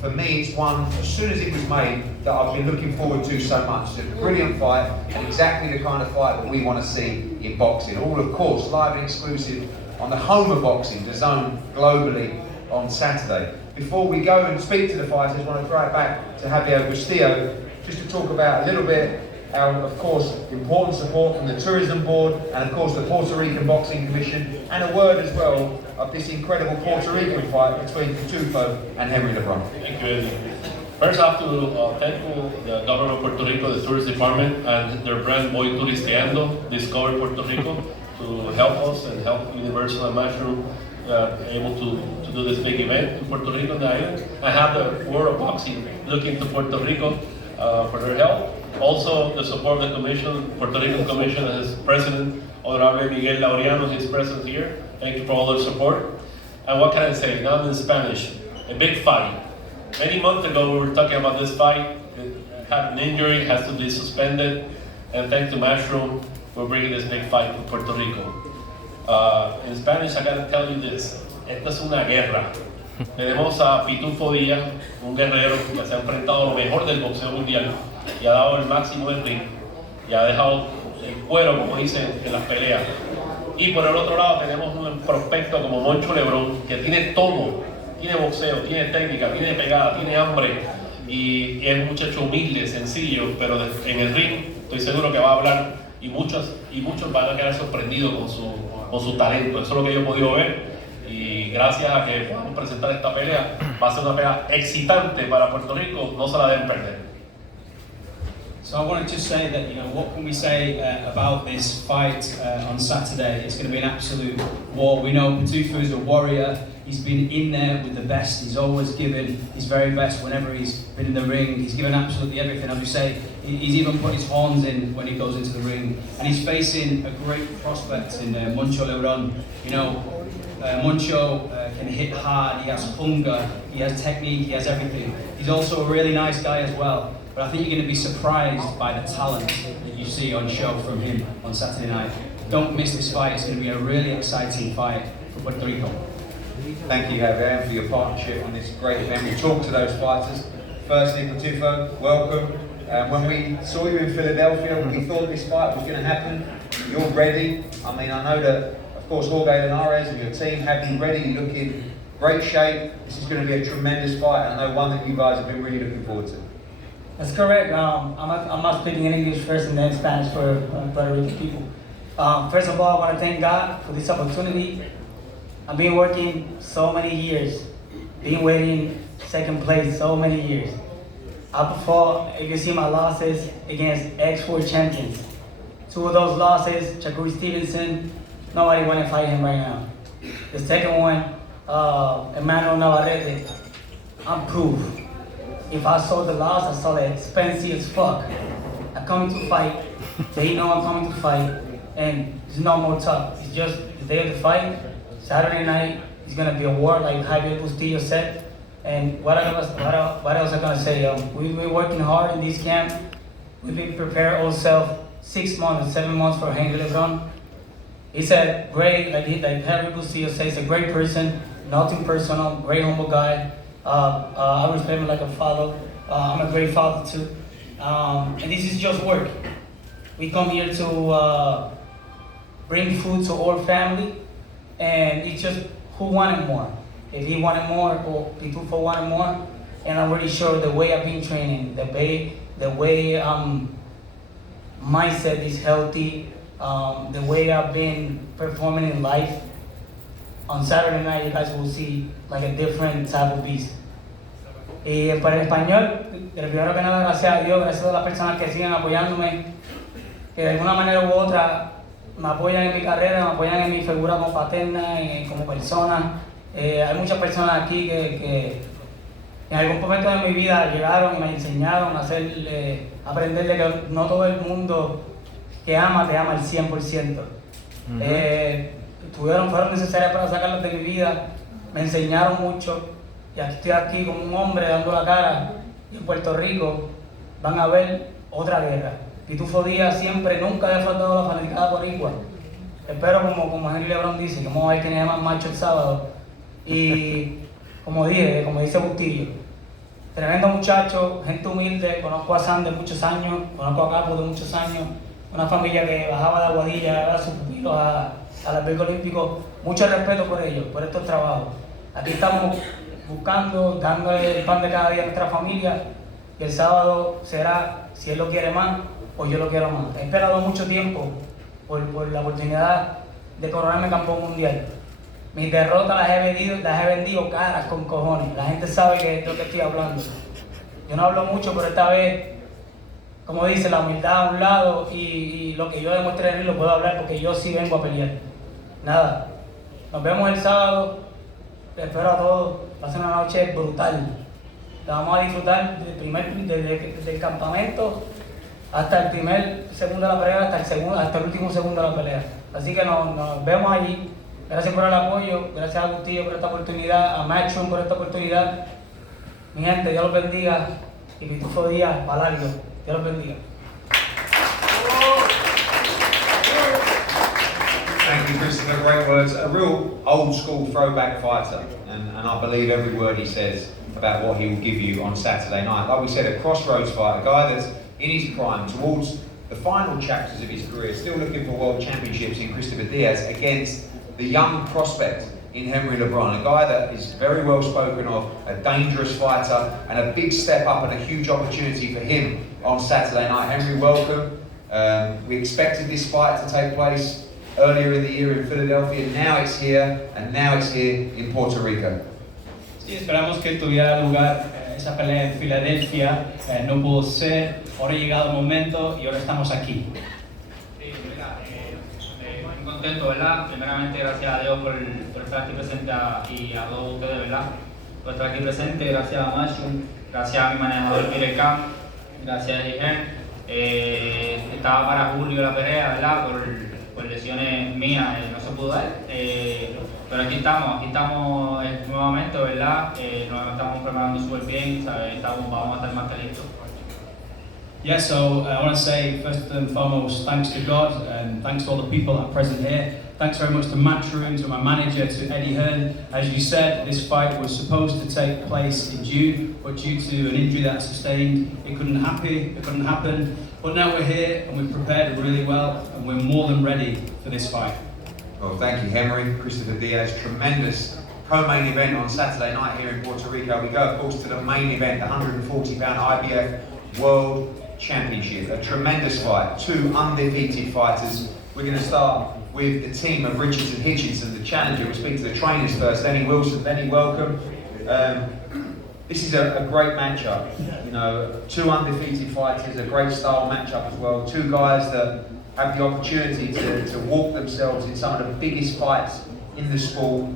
for me, it's one, as soon as it was made, that I've been looking forward to so much. It's a brilliant fight, and exactly the kind of fight that we want to see in boxing. All, of course, live and exclusive on the home of boxing, DAZN, globally on Saturday. Before we go and speak to the fighters, I want to throw it back to Javier Bustillo, just to talk about a little bit our, of course, important support from the Tourism Board and, of course, the Puerto Rican Boxing Commission, and a word as well of this incredible Puerto Rican fight between Pitufo and Henry LeBron. Thank you, Eddie. First, I have to thank the government of Puerto Rico, the tourist department, and their brand Voy Turisteando, Discover Puerto Rico, to help us and help Universal and Matchroom able to do this big event in Puerto Rico, on the island. I have the World of Boxing looking to Puerto Rico for their help. Also, the support of the Commission, Puerto Rican Commission, and its President, Honorable Miguel Laureano, his presence here. Thank you for all their support. And what can I say? Now in Spanish, a big fight. Many months ago, we were talking about this fight. It had an injury, has to be suspended. And thanks to Matchroom, we're bringing this big fight to Puerto Rico. In Spanish, I gotta tell you this. Esta es una guerra. Tenemos a Pitufo Díaz, un guerrero que se ha enfrentado a lo mejor del boxeo mundial y ha dado el máximo del ring y ha dejado el cuero, como dicen, en las peleas. Y por el otro lado tenemos un prospecto como Moncho Lebrón, que tiene todo. Tiene boxeo, tiene técnica, tiene pegada, tiene hambre y es un muchacho humilde, sencillo, pero en el ring estoy seguro que va a hablar y muchos van a quedar sorprendidos con su talento. Eso es lo que yo he podido ver. Y gracias a que podamos presentar esta pelea, va a ser una pelea excitante para Puerto Rico, no se la deben perder. So I wanted to say that, what can we say about this fight on Saturday? It's going to be an absolute war. We know Pitufo is a warrior. He's been in there with the best. He's always given his very best whenever he's been in the ring. He's given absolutely everything. As you say, he's even put his horns in when he goes into the ring. And he's facing a great prospect in Moncho Lebrón. Moncho can hit hard, he has hunger, he has technique, he has everything. He's also a really nice guy as well. But I think you're going to be surprised by the talent that you see on show from him on Saturday night. Don't miss this fight, it's going to be a really exciting fight for Puerto Rico. Thank you, Javier, for your partnership on this great event. We talked to those fighters. Firstly, Pitufo, welcome. When we saw you in Philadelphia, we thought this fight was going to happen. You're ready. I mean, I know that, of course, Jorge Linares and your team have you ready. You look in great shape. This is going to be a tremendous fight, and I know one that you guys have been really looking forward to. That's correct. I'm not speaking in English first and then Spanish for Puerto Rican people. First of all, I want to thank God for this opportunity. I've been working so many years, been waiting second place so many years. I performed, if you see my losses, against ex-world champions. Two of those losses, Shakur Stevenson, nobody want to fight him right now. The second one, Emmanuel Navarrete, I'm proof. If I saw the loss, I saw it expensive as fuck. I come to fight, they know I'm coming to fight, and there's no more talk. It's just the day of the fight, Saturday night, it's gonna be a war like Javier Bustillo said. And what else I'm gonna say? We've been working hard in this camp. We've been preparing ourselves 6 months, 7 months for Henry LeBron. He's a great, like Javier Bustillo says, a great person, nothing personal, great humble guy. I respect him like a father. I'm a great father too. And this is just work. We come here to bring food to our family, and it's just who wanted more. If he wanted more, or Pitufo wanted more, and I'm really sure the way I've been training, the way mindset is healthy, the way I've been performing in life. On Saturday night, you guys will see like a different type of beast. Y para el español, primero que nada, gracias a Dios, gracias a las personas que siguen apoyándome, que de alguna manera u otra me apoyan en mi carrera, me apoyan en mi figura como paterna, como persona. Hay muchas personas aquí que en algún momento de mi vida llegaron y me enseñaron a aprenderle que no todo el mundo que ama te ama al 100%. Fueron necesarias para sacarlos de mi vida, me enseñaron mucho y estoy aquí como un hombre dando la cara. Y en Puerto Rico van a ver otra guerra. Pitufo Díaz siempre, nunca ha defraudado a la fanaticada boricua. Espero, como Henry LeBron dice, que vamos a ver quién es más macho el sábado. Y como dice Bustillo, Tremendo muchacho, gente humilde, conozco a Sam de muchos años, conozco a Capo de muchos años, una familia que bajaba de Aguadilla a sus pupilos al albergue olímpico. Mucho respeto por ellos, por estos trabajos. Aquí estamos buscando, dándole el pan de cada día a nuestra familia, y el sábado será, si él lo quiere más, o yo lo quiero más. He esperado mucho tiempo por la oportunidad de coronarme campeón mundial. Mis derrotas las he vendido caras con cojones. La gente sabe que es de lo que estoy hablando. Yo no hablo mucho, pero esta vez, como dice, la humildad a un lado y lo que yo demuestre en él lo puedo hablar porque yo sí vengo a pelear. Nada, nos vemos el sábado. Te espero a todos. Va a ser una noche brutal. La vamos a disfrutar desde el campamento hasta el segundo de la pelea, hasta el último segundo de la pelea. Así que nos vemos allí. Gracias por el apoyo, gracias a Agustillo por esta oportunidad, a Matchroom por esta oportunidad. Mi gente, Dios los bendiga y Pitufo Díaz, para largo. Dios los bendiga. Thank you, Christopher. Great words. A real old school throwback fighter, and I believe every word he says about what he will give you on Saturday night. Like we said, a crossroads fight, a guy that's in his prime, towards the final chapters of his career, still looking for world championships in Christopher Diaz against the young prospect in Henry LeBron, a guy that is very well spoken of, a dangerous fighter, and a big step up and a huge opportunity for him on Saturday night. Henry, welcome. We expected this fight to take place earlier in the year in Philadelphia. Now it's here, and now it's here in Puerto Rico. Sí, esperamos que tuviera lugar esa pelea en Filadelfia. No pudo ser. Ahora ha llegado el momento y ahora estamos aquí. Muy contento, ¿verdad? Primeramente, gracias a Dios por estar aquí presente y a todos ustedes, ¿verdad? Por estar aquí presente, gracias a Matchroom, gracias a mi manejador Mirecam, gracias a Hitchins. Estaba para julio la pelea, ¿verdad? Por lesiones mías, no se pudo dar. Pero aquí estamos nuevamente, ¿verdad? Nos estamos preparando súper bien, ¿sabes? Vamos a estar más que listos. Yeah, so I want to say first and foremost thanks to God and thanks to all the people that are present here. Thanks very much to Matchroom, to my manager, to Eddie Hearn. As you said, this fight was supposed to take place in June, but due to an injury that I sustained, it couldn't happen. But now we're here and we've prepared really well and we're more than ready for this fight. Well, thank you, Henry. Christopher Diaz, tremendous co-main event on Saturday night here in Puerto Rico. We go, of course, to the main event, the 140-pound IBF World Championship. A tremendous fight, two undefeated fighters. We're going to start with the team of Richardson, Hitchins, the challenger. We'll speak to the trainers first. Lenny Wilson. Lenny, welcome. This is a great matchup. You know, two undefeated fighters, a great style matchup as well. Two guys that have the opportunity to walk themselves in some of the biggest fights in the sport,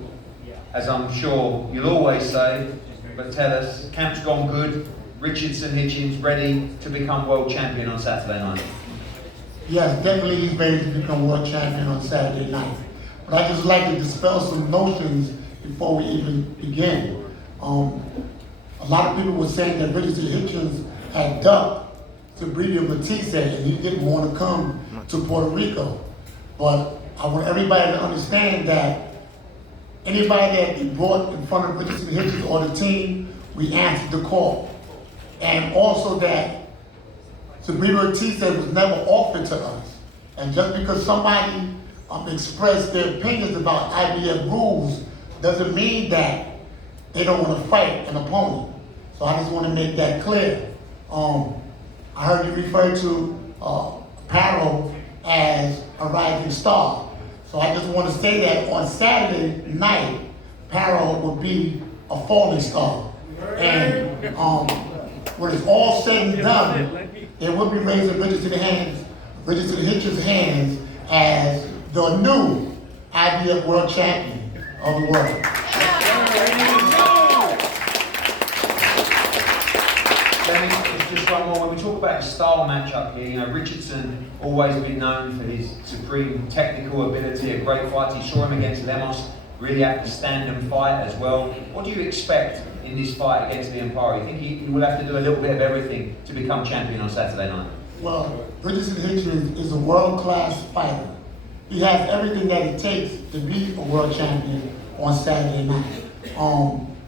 as I'm sure you'll always say. But tell us, camp's gone good. Richardson, Hitchins ready to become world champion on Saturday night? Yes, definitely he's ready to become world champion on Saturday night. But I just like to dispel some notions before we even begin. A lot of people were saying that Richardson Hitchins had ducked to Brito Matisse and he didn't want to come to Puerto Rico. But I want everybody to understand that anybody that they brought in front of Richardson Hitchins or the team, we answered the call. And also that Sabrina Ortiz was never offered to us. And just because somebody expressed their opinions about IBF rules doesn't mean that they don't want to fight an opponent. So I just want to make that clear. I heard you refer to Paro as a rising star. So I just want to say that on Saturday night, Paro will be a falling star. And when it's all said and done, it will be raising Richardson Hitchins' hands as the new IBF world champion of the world. Just one more. When we talk about the style matchup here, you know, Richardson always been known for his supreme technical ability, a great fight. You saw him against Lemos, really had to stand and fight as well. What do you expect in this fight against Liam Paro? You think he will have to do a little bit of everything to become champion on Saturday night? Well, Richardson Hitchins is a world-class fighter. He has everything that it takes to be a world champion on Saturday night.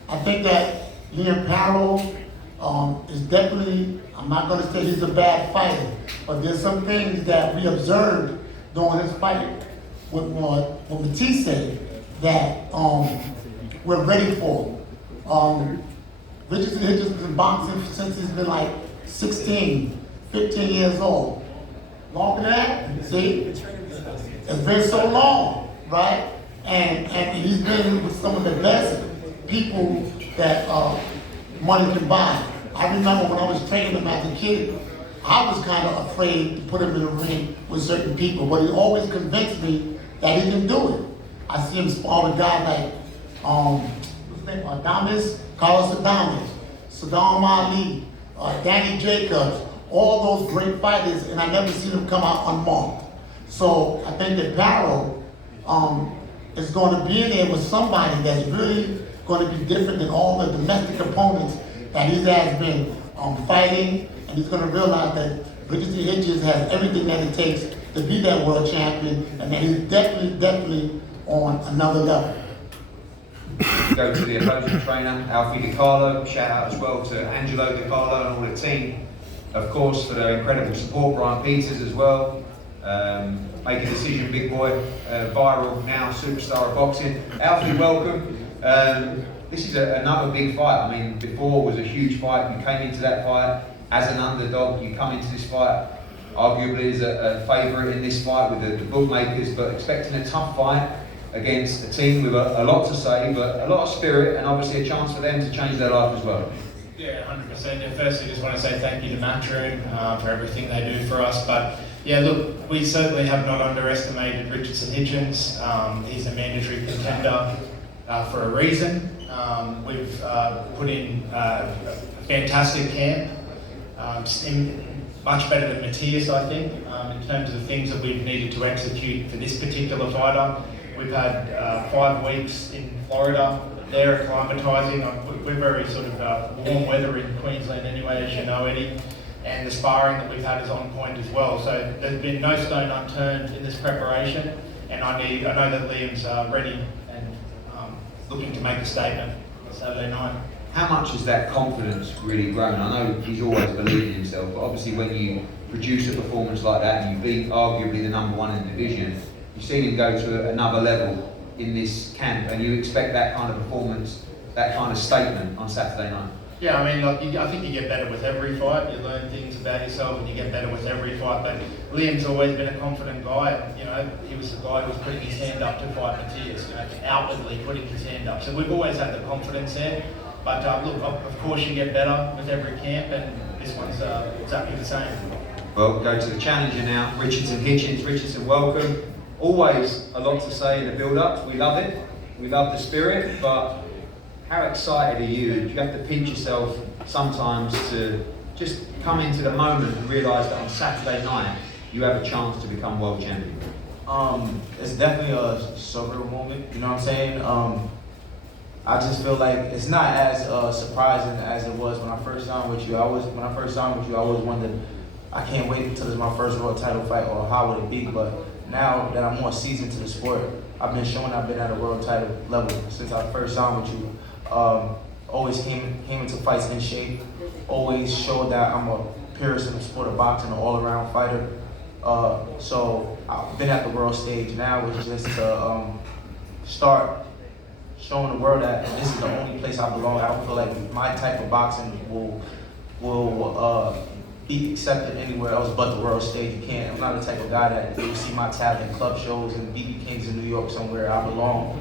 I think that Liam Paro is definitely, I'm not gonna say he's a bad fighter, but there's some things that we observed during his fight with Matisse that we're ready for. Richardson has been boxing since he's been like 16, 15 years old. Longer than that, see? It's been so long, right? And he's been with some of the best people that money can buy. I remember when I was training him as a kid, I was kind of afraid to put him in the ring with certain people, but he always convinced me that he can do it. I see him spar with guys like, what's his name, Carlos Adames, Saddam Ali, Danny Jacobs, all those great fighters, and I never seen him come out unmarked. So I think that Paro is going to be in there with somebody that's really going to be different than all the domestic opponents that he has been fighting, and he's going to realize that Richardson Hitchins has everything that it takes to be that world champion, and that he's definitely on another level. Go to the opposing trainer, Alfie Di Carlo. Shout out as well to Angelo Di Carlo and all the team, of course, for their incredible support. Brian Peters as well. Make a decision, big boy. Viral now, superstar of boxing. Alfie, welcome. This is another big fight. I mean, before was a huge fight. You came into that fight as an underdog. You come into this fight arguably as a favourite in this fight with the bookmakers, but expecting a tough fight against a team with a lot to say, but a lot of spirit, and obviously a chance for them to change their life as well. Yeah, 100%. And firstly, just want to say thank you to Matchroom for everything they do for us. But yeah, look, we certainly have not underestimated Richardson Hitchins. He's a mandatory contender for a reason. We've put in a fantastic camp, much better than Matthias, I think, in terms of the things that we've needed to execute for this particular fighter. We've had 5 weeks in Florida. They're acclimatising. We're very sort of warm weather in Queensland anyway, as you know, Eddie. And the sparring that we've had is on point as well. So there's been no stone unturned in this preparation. And I know that Liam's ready and looking to make a statement Saturday night. How much has that confidence really grown? I know he's always believed in himself, but obviously when you produce a performance like that and you beat arguably the #1 in the division, you've seen him go to another level in this camp, and you expect that kind of performance, that kind of statement on Saturday night. Yeah, I mean, I think you get better with every fight. You learn things about yourself, and you get better with every fight. But Liam's always been a confident guy. You know, he was the guy who was putting his hand up to fight Matthias. You know, outwardly putting his hand up. So we've always had the confidence there. But look, of course, you get better with every camp, and this one's exactly the same. Well, go to the challenger now, Richardson Hitchins. Richardson, welcome. Always a lot to say in the build-up. We love it. We love the spirit, but how excited are you? Do you have to pinch yourself sometimes to just come into the moment and realise that on Saturday night you have a chance to become world champion? It's definitely a surreal moment, you know what I'm saying? I just feel like it's not as surprising as it was when I first signed with you. When I first signed with you, I always wondered, I can't wait until it's my first world title fight, or how would it be? But now that I'm more seasoned to the sport, I've been showing I've been at a world title level since I first signed with you. Always came into fights in shape. Always showed that I'm a purist in the sport of boxing, an all-around fighter. So I've been at the world stage. Now it's just to start showing the world that this is the only place I belong. I don't feel like my type of boxing will be accepted anywhere else but the world stage. You can't. I'm not the type of guy that you see my talent in club shows and BB Kings in New York somewhere. I belong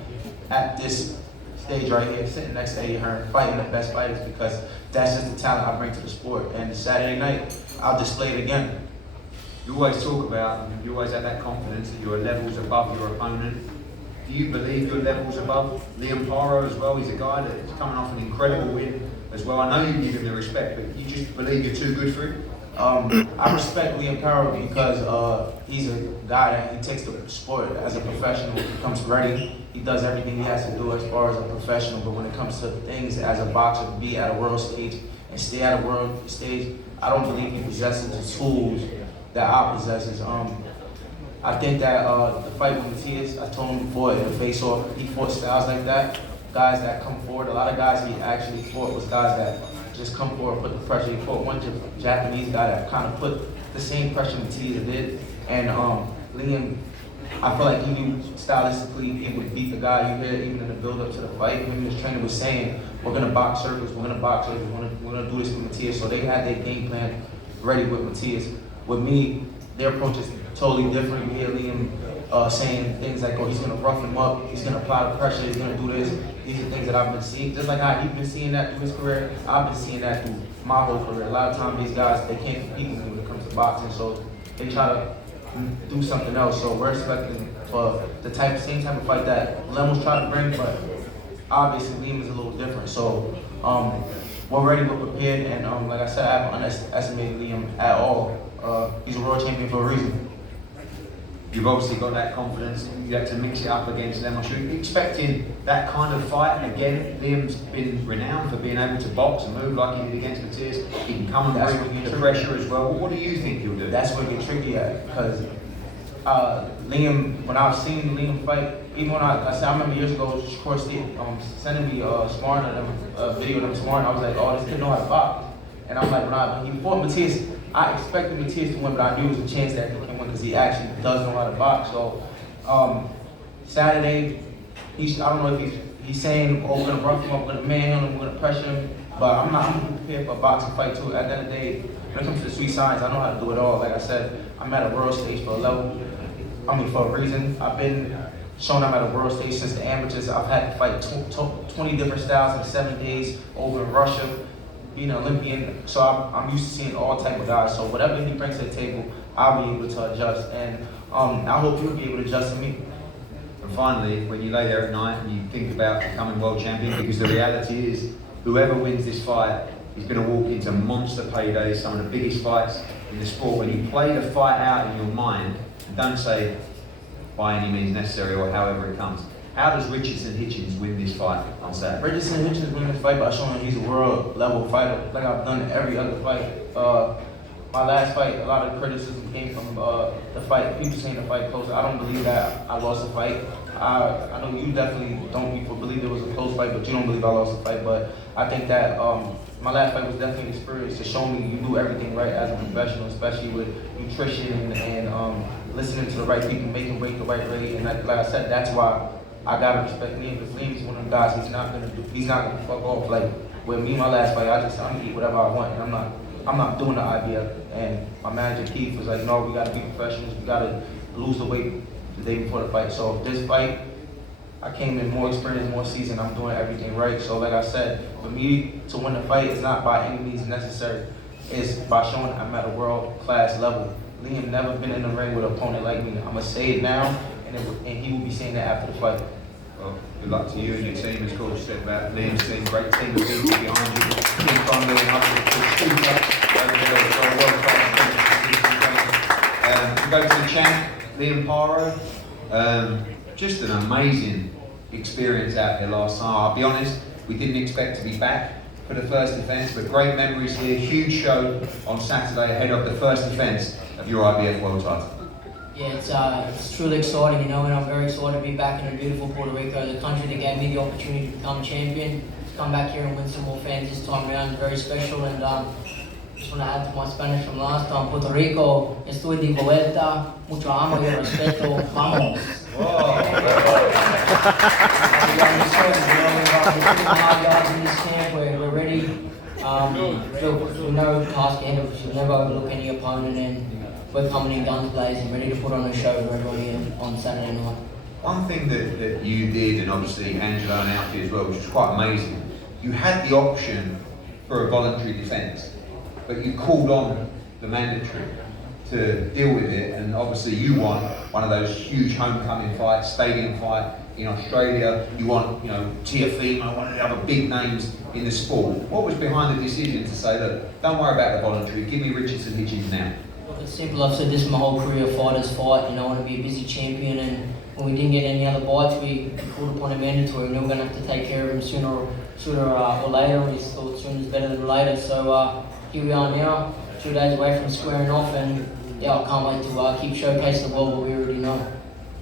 at this stage right here, sitting next to Eddie Hearn, fighting the best fighters, because that's just the talent I bring to the sport. And Saturday night, I'll display it again. You always talk about, you always have that confidence that you're levels above your opponent. Do you believe you're levels above Liam Paro as well? He's a guy that's coming off an incredible win as well. I know you give him the respect, but you just believe you're too good for him? I respect Liam Paro because he's a guy that he takes the sport as a professional. He comes ready. He does everything he has to do as far as a professional. But when it comes to things as a boxer, be at a world stage and stay at a world stage, I don't believe he possesses the tools that I possess. I think that the fight with Matthias, I told him before, in the face-off, he fought styles like that. Guys that come forward, a lot of guys he actually fought was guys that just come forward, put the pressure. He fought one Japanese guy that kind of put the same pressure Matias did, and Liam, I feel like he knew stylistically he would beat the guy. You hear even in the build up to the fight when his trainer was saying, "We're gonna box circles, we're gonna box circles, we're gonna do this with Matias." So they had their game plan ready with Matias. With me, their approach is totally different. You hear Liam saying things like, "Oh, he's gonna rough him up, he's gonna apply the pressure, he's gonna do this." These are things that I've been seeing. Just like how he's been seeing that through his career, I've been seeing that through my whole career. A lot of times these guys, they can't compete with me when it comes to boxing, so they try to do something else. So we're expecting for the same type of fight that Lem was trying to bring, but obviously Liam is a little different. So we're ready, we're prepared, and like I said, I haven't underestimated Liam at all. He's a world champion for a reason. You've obviously got that confidence. You have to mix it up against them. I'm sure you're expecting that kind of fight. And again, Liam's been renowned for being able to box and move like he did against Matias. He can come and bring the pressure as well. What do you think he'll do? That's where it gets tricky at, because Liam, when I've seen Liam fight, even when I remember years ago, Shakur sending me sparring of them, a video of them sparring, I was like, oh, this kid know how to box. And I'm like, when he fought Matias, I expected Matias to win, but I knew there was a chance that he can win because he actually does know how to box. So Saturday, I don't know if he's saying, oh, we're gonna rough him up, we're gonna manhandle him, we're gonna pressure him, but I'm prepared for a boxing fight too. At the end of the day, when it comes to the sweet science, I know how to do it all. Like I said, I'm at a world stage for a level. For a reason. I've been shown I'm at a world stage since the amateurs. I've had to fight 20 different styles in 7 days over in Russia, being an Olympian. So I'm used to seeing all type of guys. So whatever he brings to the table, I'll be able to adjust. And I hope you'll be able to adjust to me. And finally, when you lay there at night and you think about becoming world champion, because the reality is, whoever wins this fight is going to walk into monster paydays, some of the biggest fights in the sport. When you play the fight out in your mind, don't say by any means necessary or however it comes. How does Richardson Hitchins win this fight on Saturday? Richardson Hitchins win this fight by showing he's a world level fighter, like I've done in every other fight. My last fight, a lot of criticism came from the fight. People saying the fight close. I don't believe that I lost the fight. I know you definitely don't believe it was a close fight, but you don't believe I lost the fight. But I think that my last fight was definitely an experience to show me you do everything right as a professional, especially with nutrition and listening to the right people, making weight the right way. And like I said, that's why I gotta respect Liam, because Liam's one of them guys. He's not gonna fuck off. Like with me, my last fight, I'm gonna eat whatever I want, and I'm not doing the IBF. And my manager Keith was like, no, we gotta be professionals. We gotta lose the weight the day before the fight. So this fight, I came in more experienced, more seasoned. I'm doing everything right. So like I said, for me to win the fight is not by any means necessary. It's by showing I'm at a world-class level. Liam never been in the ring with an opponent like me. I'm gonna say it now, and he will be saying that after the fight. Well, good luck to you and your team. As Coach said about Liam's team, great team of people behind you. Keep on living up to the super over there. So we go to the champ, Liam Paro. Just an amazing experience out there last time. I'll be honest, we didn't expect to be back for the first defence, but great memories here. Huge show on Saturday ahead of the first defence of your IBF World title. Yeah, it's truly exciting, and I'm very excited to be back in a beautiful Puerto Rico, the country that gave me the opportunity to become champion. To come back here and win some more fans this time around is very special, and just want to add to my Spanish from last time. Puerto Rico, estoy de vuelta, mucho amo y respeto, vamos. We're ready. We know task ahead of us. We'll never overlook any opponent, and we're coming in guns blazing, ready to put on a show for everybody on Saturday night. One thing that you did, and obviously Angelo and Alfie as well, which was quite amazing, you had the option for a voluntary defence, but you called on the mandatory to deal with it, and obviously you won one of those huge homecoming fights, stadium fight in Australia. You won, Tiafimo, one of the other big names in the sport. What was behind the decision to say, look, don't worry about the voluntary, give me Richardson Hitchins now? Look, it's simple. I've said this my whole career, fighters fight. I want to be a busy champion, and when we didn't get any other bites, we called upon a mandatory, and we were going to have to take care of him sooner or later. We just thought sooner is better than later. So here we are now, 2 days away from squaring off, and I can't wait to keep showcasing the world what we already know.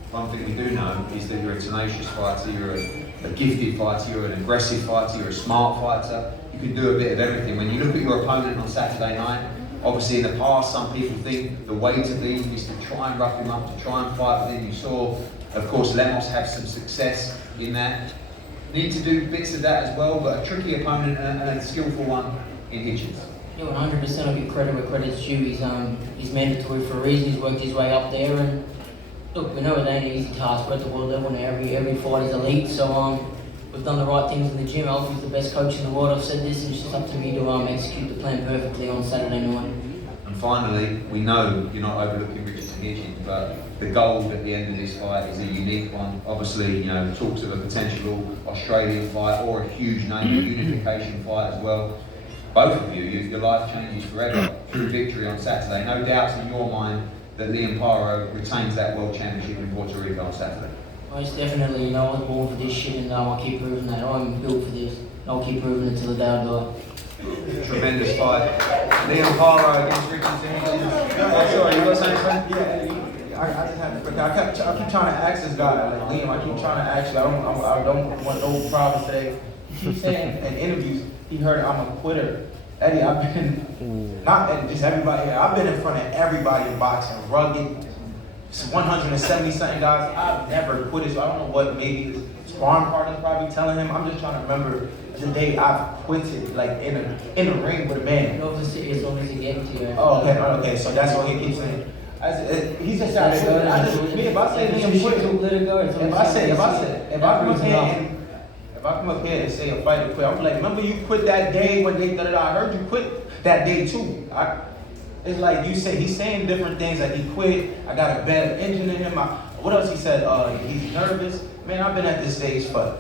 One thing we do know is that you're a tenacious fighter, you're a gifted fighter, you're an aggressive fighter, you're a smart fighter. you can do a bit of everything. When you look at your opponent on Saturday night, obviously in the past some people think the way to beat him is to try and rough him up, to try and fight with him. You saw, of course, Lemos have some success in that. Need to do bits of that as well, but a tricky opponent and a skillful one in Hitchins. Yeah, 100% I'll give credit where credit's due. He's mandatory for a reason. He's worked his way up there, and look, we know it ain't an easy task. We're at the world level now. Every fight is elite, so we've done the right things in the gym. Alfie's the best coach in the world. I've said this, and it's just up to me to execute the plan perfectly on Saturday night. And finally, we know you're not overlooking Richardson Hitchins, but the goal at the end of this fight is a unique one. Obviously, you know, talks of a potential Australian fight or a huge name, a unification fight as well. Both of you, your life changes forever through victory on Saturday. No doubts in your mind that Liam Paro retains that World Championship in Puerto Rico on Saturday. Most definitely, you know, I was born for this shit, and I'll keep proving that. I'm built for this. I'll keep proving it till the day I die. Tremendous fight. Liam Paro against Richardson. Sorry, you got something? Yeah, I just have to. I keep trying to ask this guy, like Liam. I keep trying to ask you. I don't want no problem today. He keeps saying in interviews he heard I'm a quitter. Eddie, I've been not Eddie, just everybody here. I've been in front of everybody in boxing, rugged, 170 something guys. I've never quit. So I don't know what maybe his sparring partner's probably telling him. I'm just trying to remember the day I've quitted, like in a ring with a man. Obviously, it's always a game to you. Oh, okay. So that's what he keeps saying. He's just out there. If I say Liam quit, if I come up here and say a fighter quit, I'm like, remember you quit that day when they I heard you quit that day too. It's like you say he's saying different things, like he quit. I got a better engine in him. What else he said? He's nervous. Man, I've been at this stage for.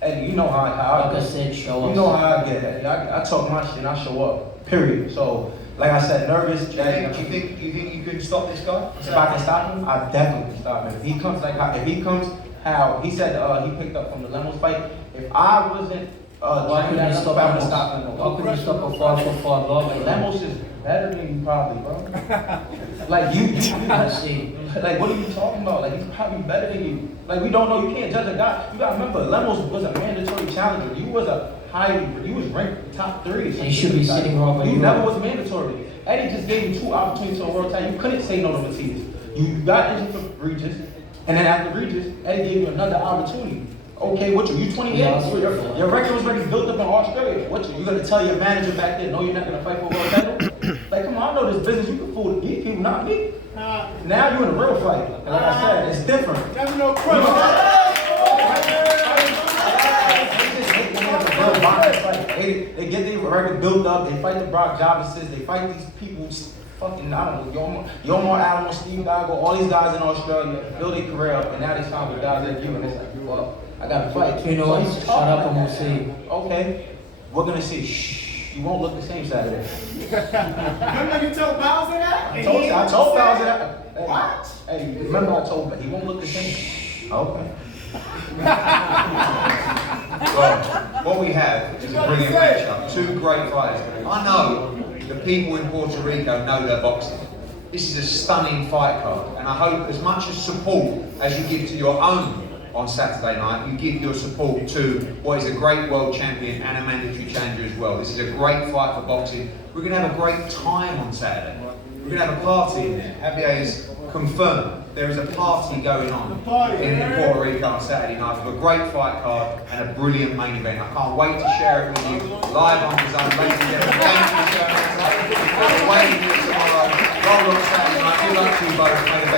And you know how like I said, show up. You know how I get it. I talk my shit and I show up. Period. So, like I said, nervous. Do you think you can stop this guy? If I can stop him, I definitely can stop him. If he comes how he said he picked up from the Lemos fight. If I wasn't why couldn't you stop him? Why couldn't you stop a 5'5" guy? Lemos is better than you probably, bro. Like you see. Like what are you talking about? Like he's probably better than you. Like we don't know. You can't judge a guy. You gotta remember, Lemos was a mandatory challenger. You was you was ranked top 3. He should be sitting wrong. You never was mandatory. Eddie just gave you 2 opportunities to a world title. You couldn't say no to Matias. You got injured for Regis, and then after Regis, Eddie gave you another opportunity. Okay, what you 28? Your record was already built up in Australia. What you gonna tell your manager back there? No, you're not gonna fight for a world title. Like, come on, I know this business. You can fool these people, not me. Now you're in a real fight. And like I said, it's different. There's no They get their record built up. They fight the Brock Jarvises. They fight these people. Fucking, I don't know, Yomar Allen, Steve Dago, all these guys in Australia build their career up, and now they found with guys like you, and it's like, well, I gotta fight. You know what? Shut up and we'll see. Okay, we're gonna see. Shh, you won't look the same Saturday. Remember you told Bowser that? I told Bowser that. Hey, what? Hey, remember I told him he won't look the same. Okay. Well, what we have is a brilliant matchup. 2 great fighters. I know the people in Puerto Rico know their boxing. This is a stunning fight card, and I hope as much as support as you give to your own on Saturday night, you give your support to what is a great world champion and a mandatory challenger as well. This is a great fight for boxing. We're going to have a great time on Saturday. We're going to have a party in there. Javier is confirmed. There is a party going on in Puerto Rico on Saturday night with a great fight card and a brilliant main event. I can't wait to share it with you live on the zone. Ladies and gentlemen, thank you for showing us. We're waiting for you tomorrow. Roll on Saturday night. Good luck to you both.